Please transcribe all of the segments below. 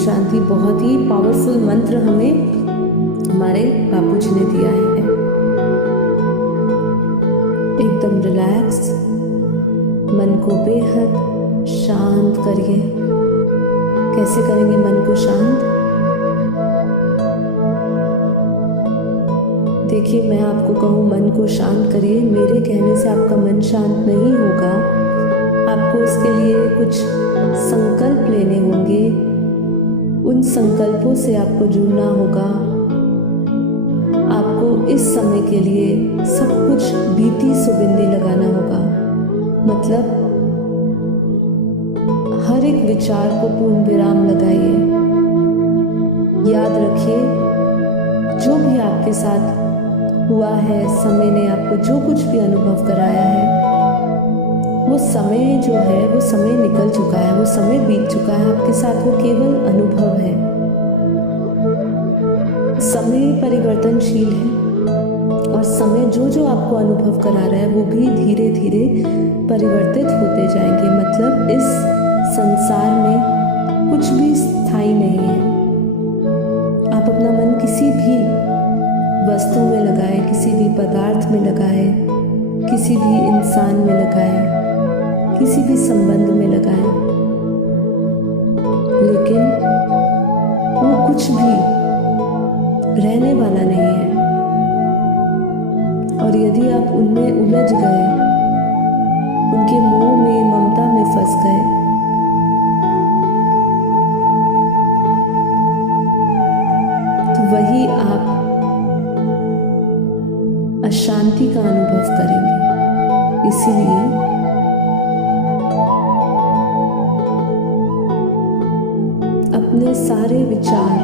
शांति बहुत ही पावरफुल मंत्र हमें हमारे बापूजी ने दिया है। एकदम रिलैक्स, मन को बेहद शांत करिए। कैसे करेंगे मन को शांत? देखिए, मैं आपको कहूँ मन को शांत करिए, मेरे कहने से आपका मन शांत नहीं होगा। आपको इसके लिए कुछ संकल्प लेने होंगे, उन संकल्पों से आपको जुड़ना होगा। आपको इस समय के लिए सब कुछ बीती सुबिंदी लगाना होगा। मतलब हर एक विचार को पूर्ण विराम लगाइए। याद रखिए, जो भी आपके साथ हुआ है, समय ने आपको जो कुछ भी अनुभव कराया है, वो समय जो है वो समय निकल चुका है, वो समय बीत चुका है। आपके साथ वो केवल अनुभव है। समय परिवर्तनशील है और समय जो जो आपको अनुभव करा रहा है वो भी धीरे धीरे परिवर्तित होते जाएंगे। मतलब इस संसार में कुछ भी स्थायी नहीं है। आप अपना मन किसी भी वस्तु में लगाएं, किसी भी पदार्थ में लगाएं, किसी भी इंसान में लगाएं, किसी भी संबंध में लगाएं, लेकिन वो कुछ भी रहने वाला नहीं है। और यदि आप उनमें उलझ गए, उनके मोह में, ममता में फंस गए, तो वही आप अशांति का अनुभव करेंगे। इसीलिए अपने सारे विचार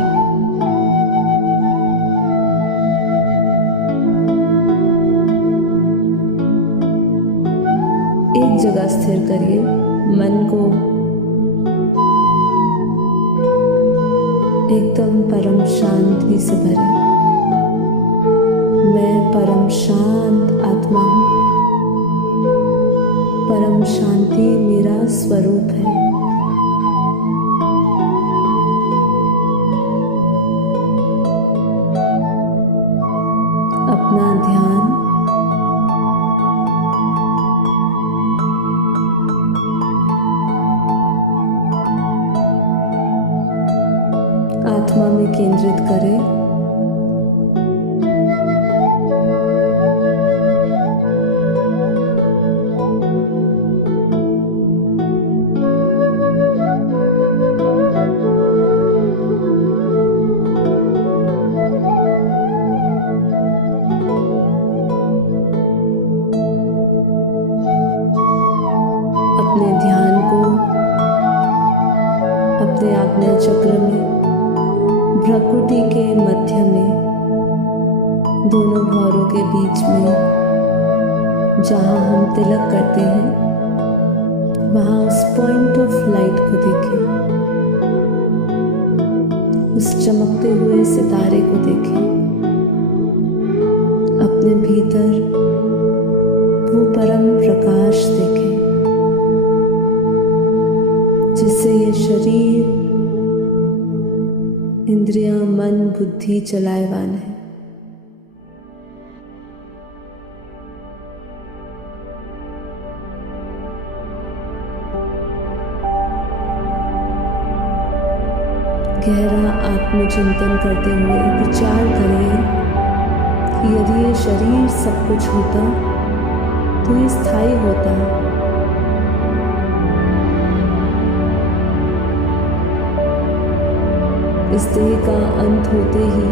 एक जगह स्थिर करिए। मन को एकदम परम शांति से भरें। मैं परम शांत आत्मा हूँ। परम शांति मेरा स्वरूप है। अपना ध्यान आत्मा में केंद्रित करें। अपने ध्यान को अपने आज्ञा चक्र में, भ्रकुटी के मध्य में, दोनों भौरों के बीच में, जहाँ हम तिलक करते हैं, वहाँ उस पॉइंट ऑफ लाइट को देखें। उस चमकते हुए सितारे को देखें। अपने भीतर वो परम प्रकाश देखें, जिससे ये शरीर, इंद्रियां, मन, बुद्धि चलायमान है। गहरा आत्मचिंतन करते हुए विचार करें कि यदि ये शरीर सब कुछ होता तो ये स्थायी होता। इस देह का अंत होते ही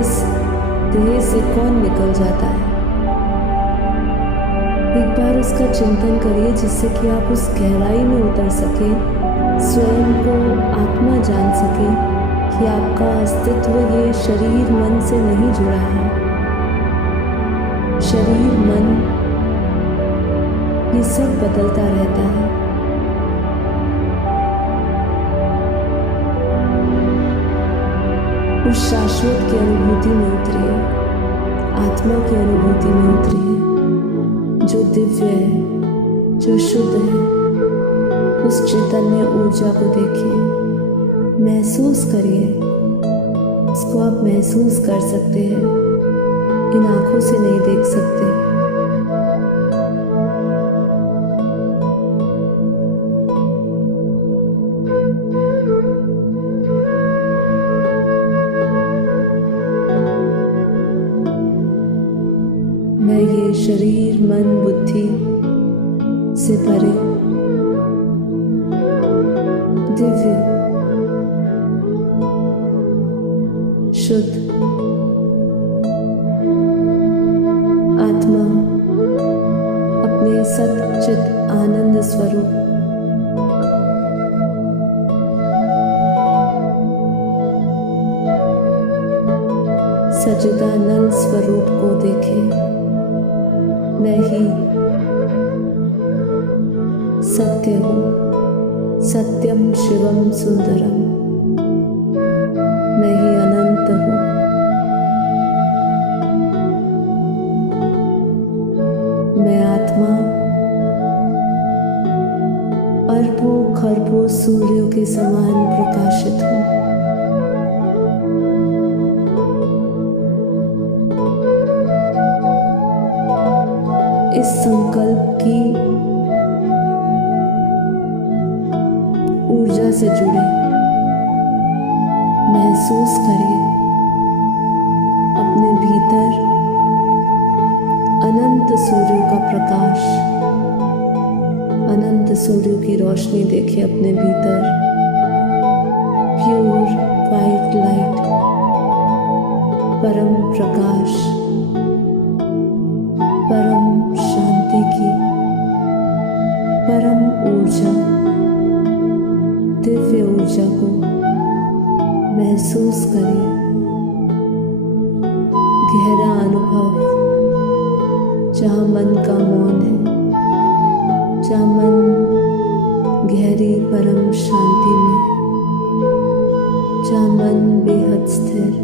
इस देह से कौन निकल जाता है? एक बार उसका चिंतन करिए, जिससे कि आप उस गहराई में उतर सके, स्वयं को आत्मा जान सके कि आपका अस्तित्व ये शरीर मन से नहीं जुड़ा है। शरीर मन ये सब बदलता रहता है। उस शाश्वत की अनुभूति में उतरिए। आत्मा की अनुभूति में उतरी है, जो दिव्य है, जो शुद्ध है। उस चैतन्य ऊर्जा को देखिए, महसूस करिए। इसको आप महसूस कर सकते हैं, इन आंखों से नहीं देख सकते। मैं ये शरीर, मन, बुद्धि से परे दिव्य, शुद्ध आत्मा, अपने सच्चित आनंद स्वरूप सच्चिदानंद स्वरूप को देखें। मैं ही सत्य हूँ, सत्यम शिवम सुंदरम। मैं ही अनंत हूँ। मैं आत्मा अरबों खरबों सूर्यों के समान प्रकाशित हूँ। इस संकल्प की ऊर्जा से जुड़े, महसूस करिए अपने भीतर अनंत सूर्यों का प्रकाश, अनंत सूर्यों की रोशनी देखिए अपने भीतर। प्योर वाइट लाइट, परम प्रकाश, परम शांति की परम ऊर्जा, दिव्य ऊर्जा को महसूस करिए। गहरा अनुभव, जहाँ मन का मौन है, जहाँ मन गहरी परम शांति में, जहाँ मन बेहद स्थिर।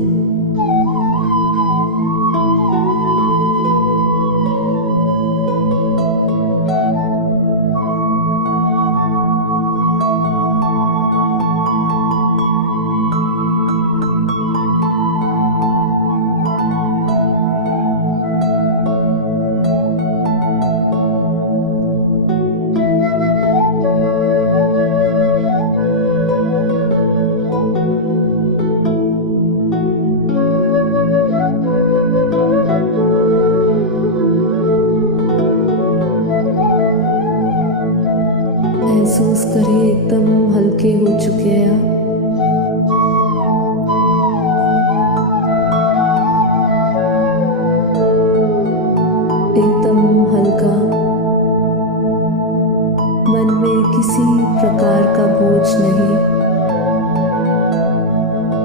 महसूस करिए एकदम हल्के हो चुके हैं आप। एकदम हल्का, मन में किसी प्रकार का बोझ नहीं,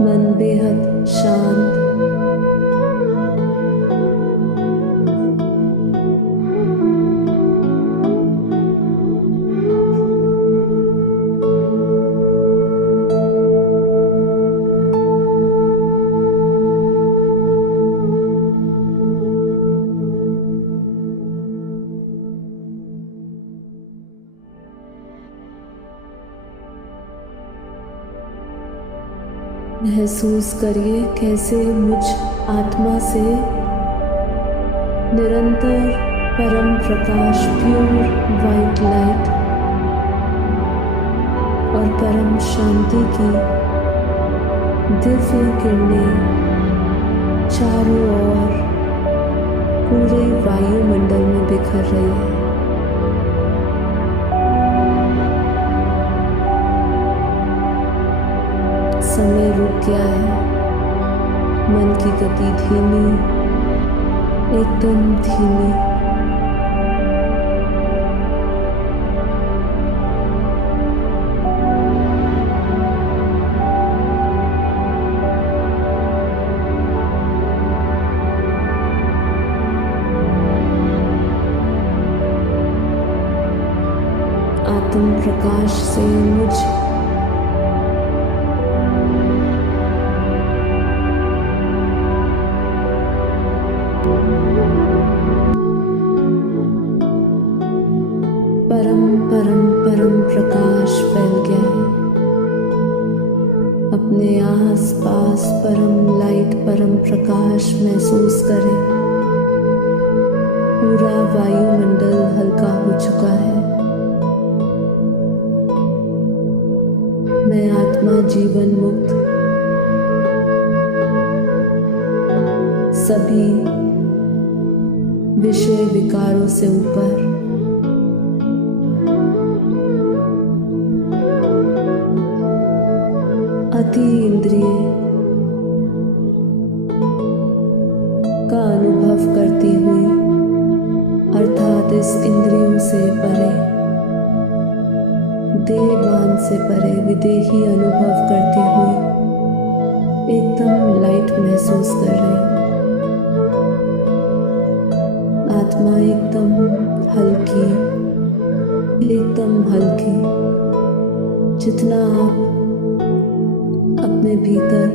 मन बेहद शांत। महसूस करिए कैसे मुझ आत्मा से निरंतर परम प्रकाश, प्योर वाइट लाइट और परम शांति की दिव्य किरणें चारों ओर पूरे वायुमंडल में बिखर रही है। समय रुक गया है, मन की गति धीमी, एकदम धीमी। आत्म प्रकाश से मुझ परम परम परम प्रकाश फैल गया है। अपने आस पास परम लाइट, परम प्रकाश महसूस करें। पूरा वायुमंडल हल्का हो चुका है। मैं आत्मा जीवन मुक्त सभी विषय विकारों से ऊपर अति इंद्रिय का अनुभव करती हुई, अर्थात इस इंद्रियों से परे, देहभान से परे विदेही अनुभव करती हुई एकदम लाइट महसूस कर रही हूँ। आत्मा एकदम हल्की, एकदम हल्की। जितना आप अपने भीतर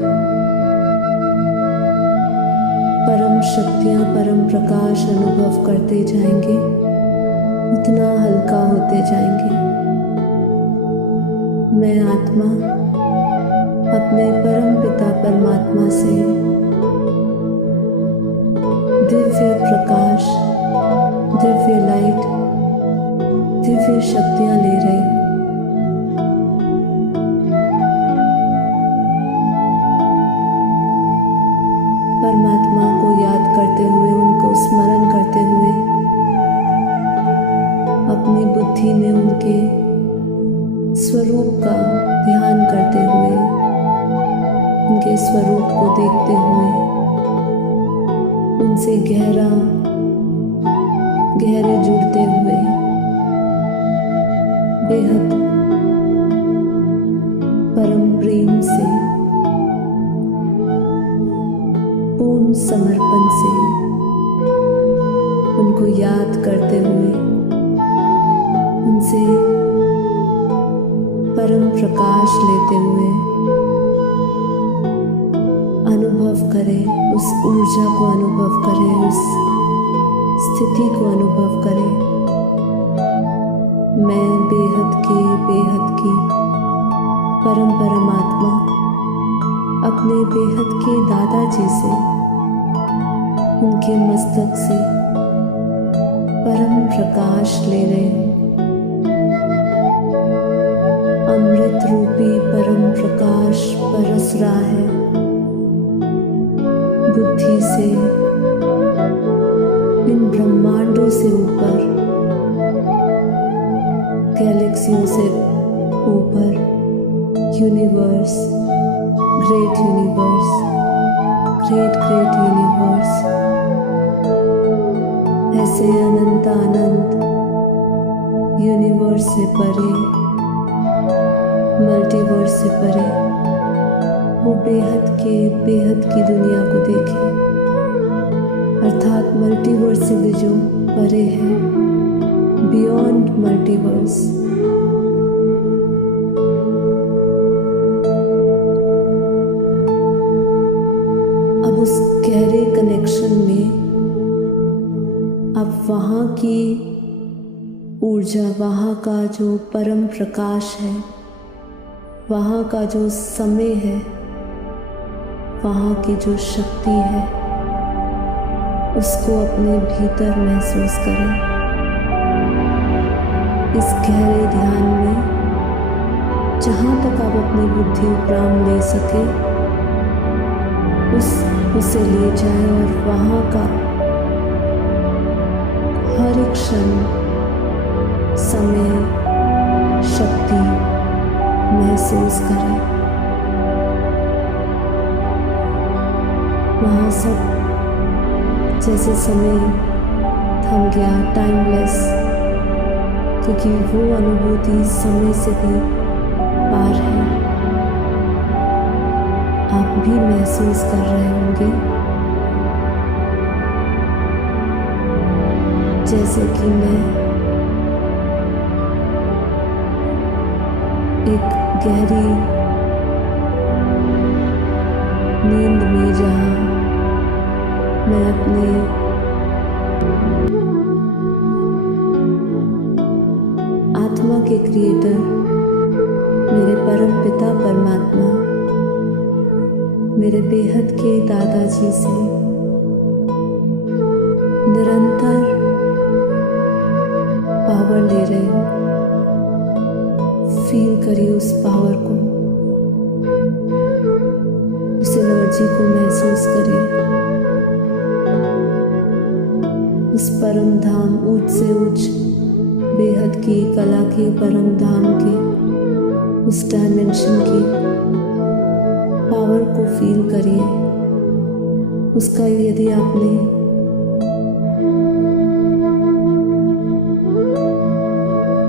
परम शक्तियां, परम प्रकाश अनुभव करते जाएंगे, उतना हल्का होते जाएंगे। मैं आत्मा अपने परम पिता परमात्मा से दिव्य प्रकाश, दिव्य लाइट, दिव्य शक्तियां ले रही हूँ। परमात्मा को याद करते हुए, उनको स्मरण करते हुए, अपनी बुद्धि में उनके स्वरूप का ध्यान करते हुए, उनके स्वरूप को देखते हुए, उनसे गहरे जुड़ते हुए, बेहद परम प्रेम से, पूर्ण समर्पण से उनको याद करते हुए, उनसे परम प्रकाश लेते हुए अनुभव करें, उस ऊर्जा को अनुभव करें, उस स्थिति को अनुभव करें। मैं बेहद की परम परमात्मा अपने बेहद के दादाजी से, उनके मस्तक से परम प्रकाश ले रहे हूँ। अमृत रूपी परम प्रकाश बरस रहा है बुद्धि से, इन ब्रह्मांडों से ऊपर, गैलेक्सियों से ऊपर, universe, great universe, great universe, ऐसे अनंत यूनिवर्स से परे, मल्टीवर्स से परे, वो बेहद की दुनिया को देखें, अर्थात मल्टीवर्स से भी जो परे है, बियॉन्ड मल्टीवर्स। अब उस गहरे कनेक्शन में अब वहाँ की ऊर्जा, वहाँ का जो परम प्रकाश है, वहाँ का जो समय है, वहाँ की जो शक्ति है, उसको अपने भीतर महसूस करें। इस गहरे ध्यान में जहाँ तक आप अपनी बुद्धि उपराम ले सके, उसे ले जाए और वहाँ का हर एक क्षण, समय, शक्ति महसूस करें। वहाँ सब जैसे समय थम गया, टाइमलेस, क्योंकि वो अनुभूति समय से भी पार है। आप भी महसूस कर रहे होंगे जैसे कि मैं एक गहरी नींद में, जहाँ मैं अपने क्रिएटर, मेरे परम पिता परमात्मा, मेरे बेहद के दादाजी से निरंतर पावर ले रहे हो। फील करिए उस पावर को, उस एनर्जी को महसूस करिए। उस परम धाम, उच्च से उच्च, बेहद की कला के परम धाम के, उस डायमेंशन की पावर को फील करिए। उसका यदि आपने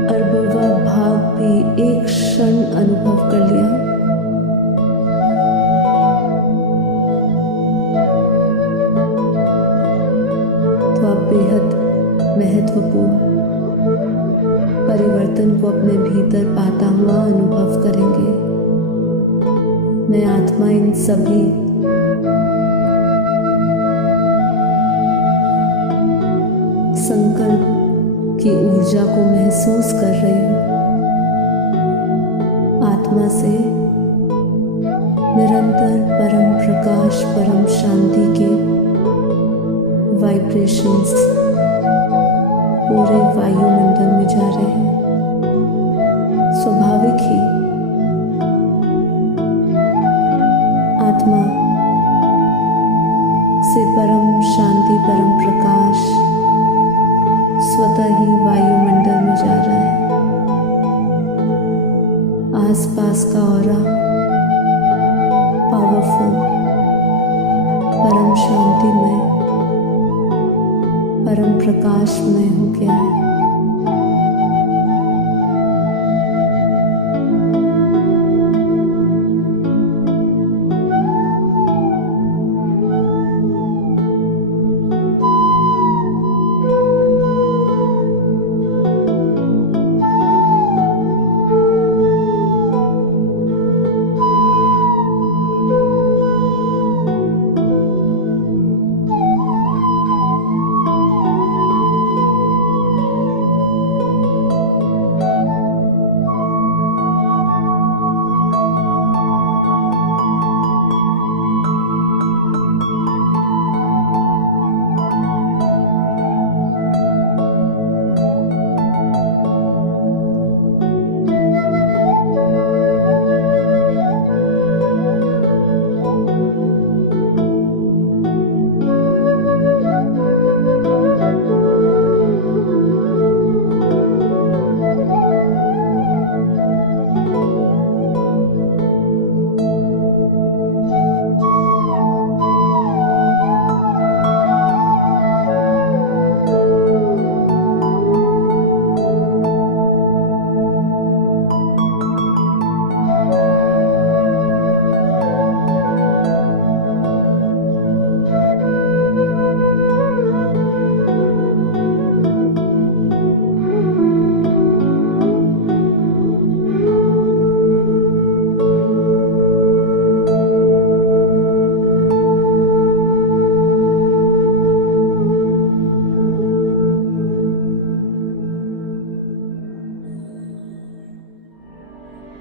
अरबवा भाग भी एक क्षण अनुभव कर लिया, तो आप बेहद महत्वपूर्ण परिवर्तन को अपने भीतर पाता हुआ अनुभव करेंगे। मैं आत्मा इन सभी संकल्प की ऊर्जा को महसूस कर रही हूँ। आत्मा से निरंतर परम प्रकाश, परम शांति के वाइब्रेशंस पूरे वायुमंडल में जा रहे हैं। स्वाभाविक ही आत्मा से परम शांति, परम प्रकाश स्वतः ही वायुमंडल में जा रहा है। आसपास का ऑरा पावरफुल, परम शांतिमय, परम प्रकाशमय हो गया है।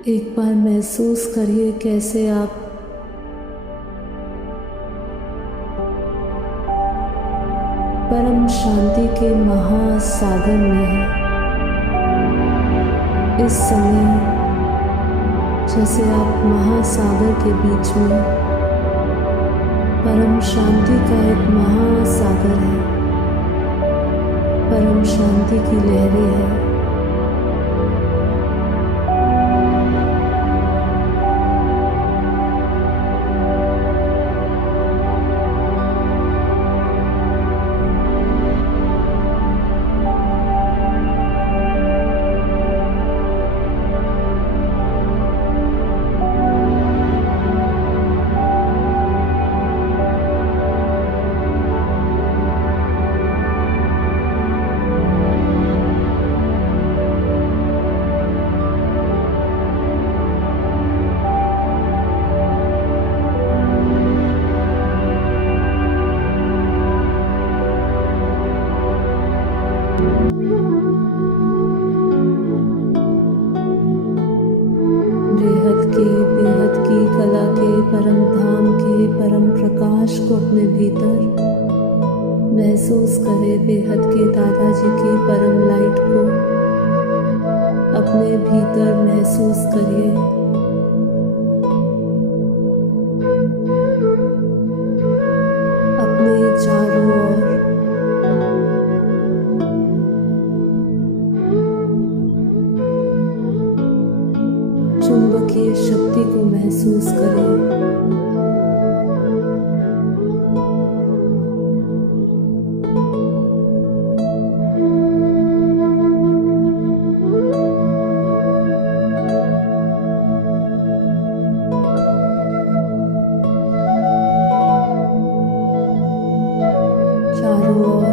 एक बार महसूस करिए कैसे आप परम शांति के महासागर में हैं। इस समय जैसे आप महासागर के बीच में, परम शांति का एक महासागर है, परम शांति की लहरें हैं। परम धाम के परम प्रकाश को अपने भीतर महसूस करें। बेहद के दादाजी की परम लाइट को अपने भीतर महसूस करिए। अपने चारों ओर चुंबकीय शक्ति को महसूस करें। चारों ओर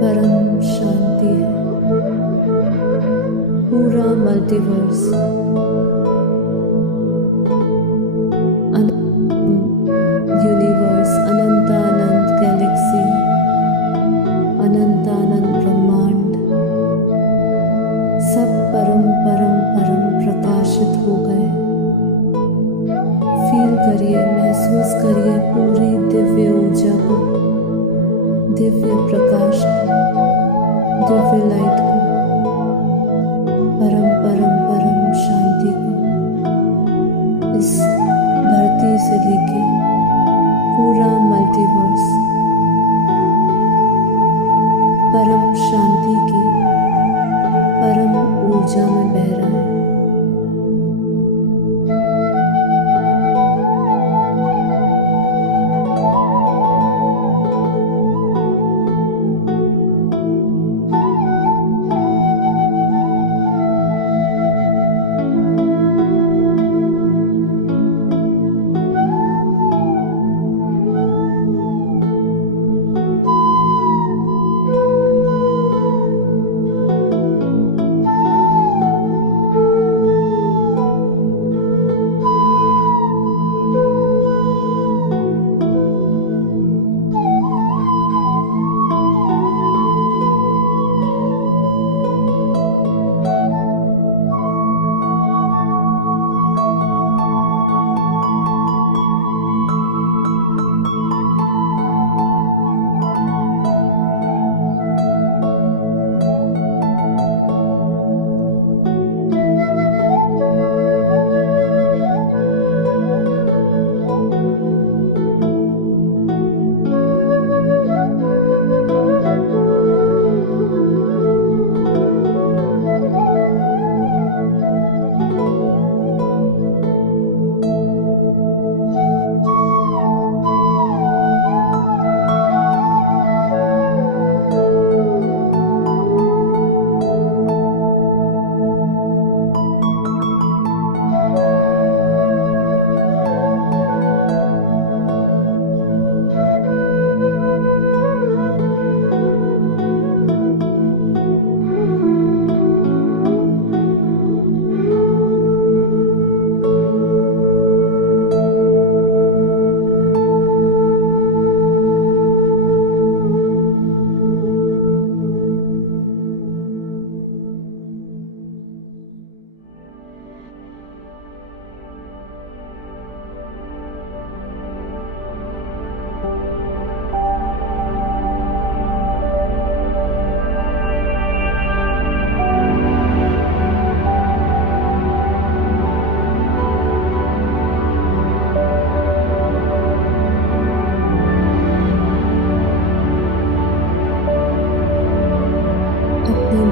परम शांति है। पूरा मल्टीवर्स यूनिवर्स, अनंतानंत गैलेक्सी, अनंतानंत ब्रह्मांड सब परम परम परम प्रकाशित हो गए। फील करिए, महसूस करिए पूरी दिव्य ऊर्जा को, दिव्य प्रकाश को, दिव्य लाइट को, परम परम परम शांति को। इस धरती से लेके पूरा मल्टीवर्स परम शांति की परम ऊर्जा में बह रहा है।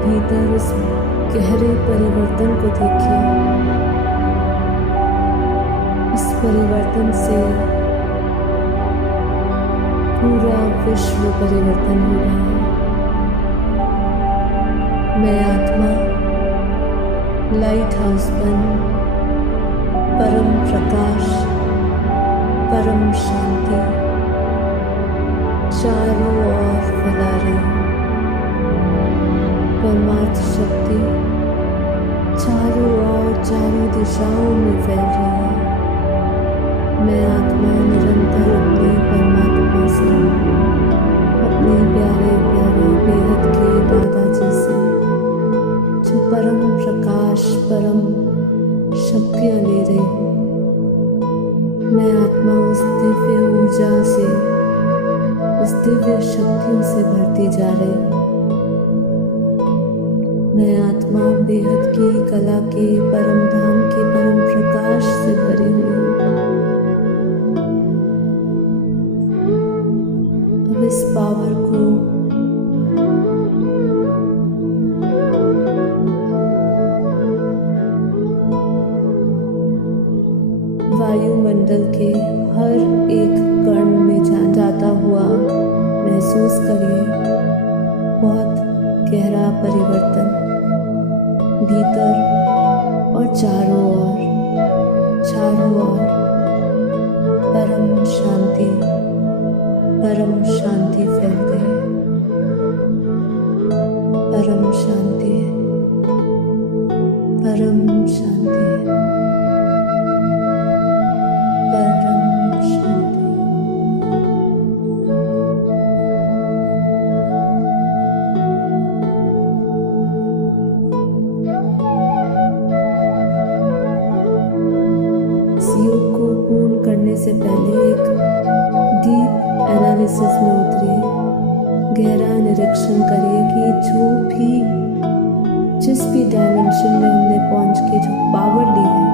भीतर उस गहरे परिवर्तन को देखिए। इस परिवर्तन से पूरा विश्व परिवर्तन हो रहा है। मैं आत्मा लाइट हाउस बन परम प्रकाश, परम शांति चारों ओर फैला रही हूँ। परमार्थ शक्ति चारों ओर चारों दिशाओं में फैल रही है। मैं आत्मा निरंतर अपने परमात्मा से, अपने प्यारे प्यारे बेहद के दादाजी से, जो परम प्रकाश परम शक्तियाँ ले रही हूँ, ऊर्जा से, उस दिव्य शक्तियों से भरती जा रही हूँ। मैं आत्मा बेहद की कला के परम धाम के परम प्रकाश से भरी हुई हूँ। अब इस पावर को वायुमंडल के हर एक कण में जाता हुआ महसूस करिए। बहुत गहरा परिवर्तन भीतर और चारों ओर परम शांति फैल गई है। परम शांति है, परम शांति है, परम शांति। करने से पहले एक डीप एनालिसिस में उतरिए। गहरा निरीक्षण करिए कि जिस भी डायमेंशन में हमने पहुंच के जो पावर ली है,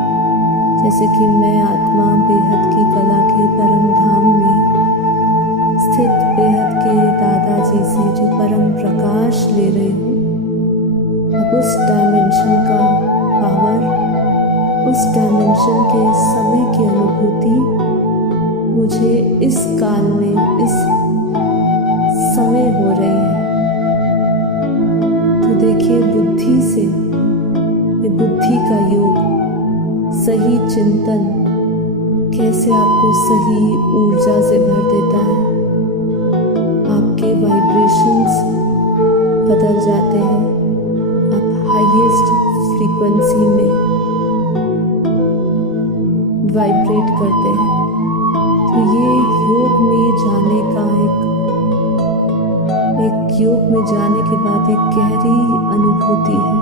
जैसे कि मैं आत्मा बेहद की कला के परम धाम में स्थित बेहद के दादाजी से जो परम प्रकाश ले रही हूँ, अब उस डायमेंशन का पावर, उस डायमेंशन के समय की अनुभूति मुझे इस काल में, इस समय हो रही है। तो देखिए, बुद्धि से, ये बुद्धि का योग, सही चिंतन कैसे आपको सही ऊर्जा से भर देता है। आपके वाइब्रेशंस बदल जाते हैं, आप हाईएस्ट फ्रीक्वेंसी में वाइब्रेट करते हैं। तो ये योग में जाने का एक योग में जाने के बाद एक गहरी अनुभूति है,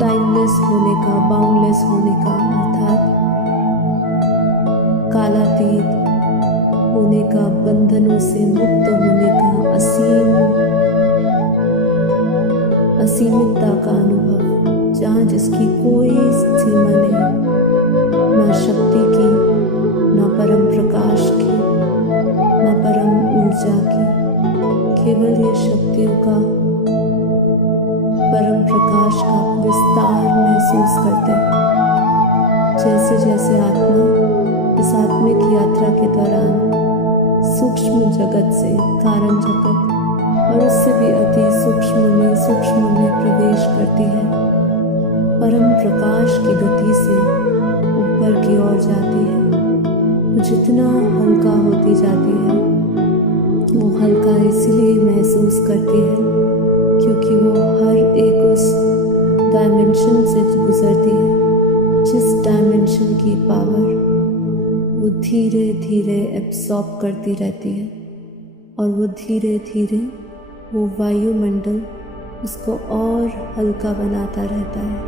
टाइमलेस होने का, बाउंडलेस होने का, अर्थात कालातीत होने का, बंधनों से मुक्त होने का, असीमितता का अनुभव, जहाँ जिसकी कोई सीमा नहीं, ना शक्ति की, ना परम प्रकाश की, ना परम ऊर्जा की, केवल ये शक्तियों का, परम प्रकाश का विस्तार महसूस करते हैं। जैसे जैसे आत्मा इस आत्मिक यात्रा के दौरान सूक्ष्म जगत से कारण जगत और उससे भी अति सूक्ष्म में प्रवेश करती है, परम प्रकाश की गति से ऊपर की ओर जाती है। जितना हल्का होती जाती है, वो हल्का इसलिए महसूस करती है क्योंकि वो हर एक उस डायमेंशन से गुजरती है, जिस डायमेंशन की पावर वो धीरे धीरे एब्सॉर्ब करती रहती है, और वो धीरे धीरे वो वायुमंडल उसको और हल्का बनाता रहता है,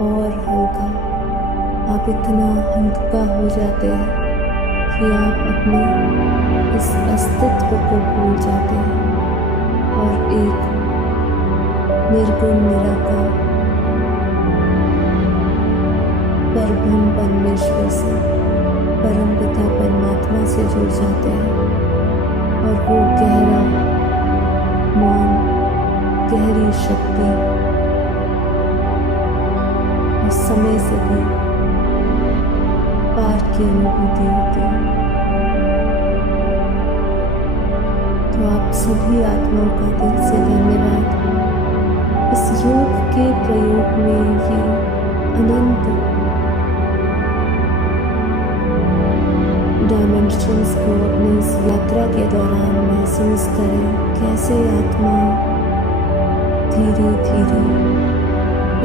और हल्का। आप इतना हल्का हो जाते हैं कि आप अपने इस अस्तित्व को भूल जाते हैं और एक निर्गुण निराकार परब्रह्म परमेश्वर से, परम पिता परमात्मा से जुड़ जाते हैं, और वो गहरा मौन, गहरी शक्ति और समय से भी पार की अनुभूति होती है। तो आप सभी आत्माओं का दिल से धन्यवाद। इस योग के प्रयोग में ये अनंत डायमेंशंस को अपनी इस यात्रा के दौरान महसूस करें, कैसे आत्मा धीरे धीरे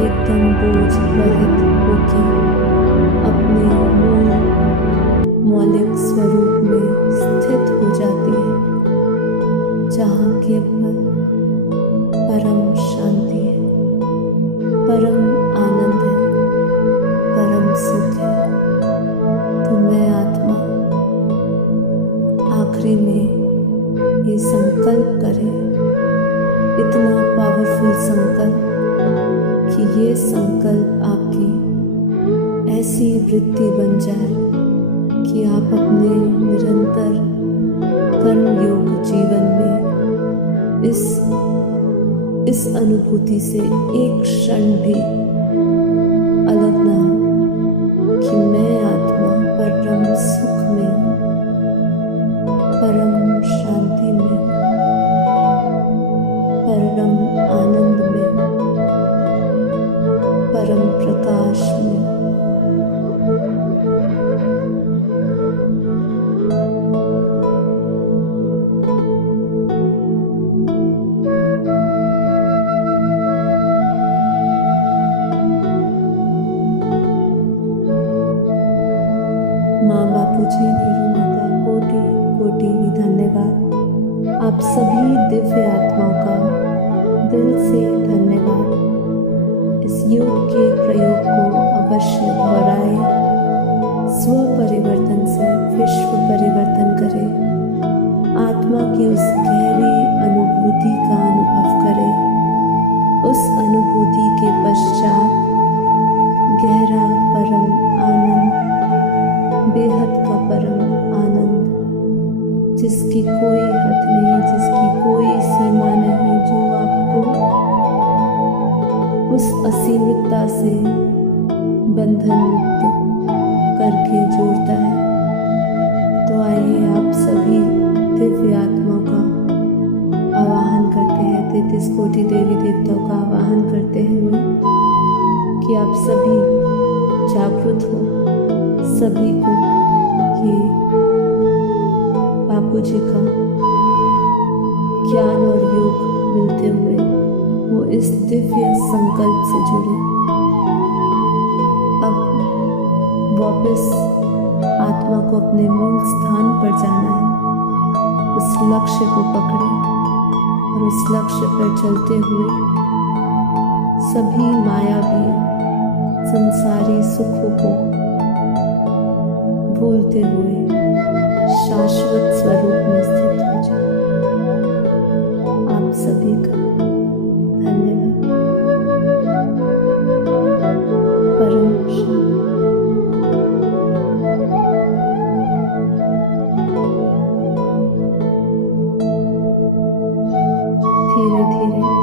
एकदम बोझ रहित होकर अपने मूल मौलिक स्वरूप में स्थित हो जाती है, जहाँ केवल परम शांति है, परम आनंद है, परम सुख है, आखिरी में ये संकल्प करें, इतना पावरफुल संकल्प कि ये संकल्प आपकी ऐसी वृत्ति बन जाए कि आप अपने निरंतर कर्मयोग जीवन में इस अनुभूति से एक क्षण भी अलग ना हो कि मैं आत्मा परम सुख में हूँ, परम शांति में हूँ, परम आनंद में हूँ, परम प्रकाश में हूँ। माँ बापूजी, नीरू माता, कोटि कोटि धन्यवाद। आप सभी दिव्य आत्माओं का दिल से धन्यवाद। इस योग के प्रयोग को अवश्य दोहराएं, स्व परिवर्तन से विश्व परिवर्तन करें, आत्मा की उस गहरी अनुभूति का अनुभव करें। उस अनुभूति के पश्चात गहरा परम आनंद, बेहद का परम आनंद, जिसकी कोई हद नहीं, जिसकी कोई सीमा नहीं, जो आपको उस असीमितता से बंधन मुक्त करके जोड़ता है। तो आइए आप सभी दिव्य आत्मा का आवाहन करते हैं, 33 कोटि देवी देवताओं का आवाहन करते हुए कि आप सभी जागृत हो, सभी को ये बापूजी का ज्ञान और योग मिलते हुए वो इस दिव्य संकल्प से जुड़े। अब वापस आत्मा को अपने मूल स्थान पर जाना है, उस लक्ष्य को पकड़े और उस लक्ष्य पर चलते हुए सभी मायावी संसारी सुखों को भूलते हुए शाश्वत स्वरूप में स्थित हो जाए। आप सभी का धन्यवाद। परम शांति। धीरे धीरे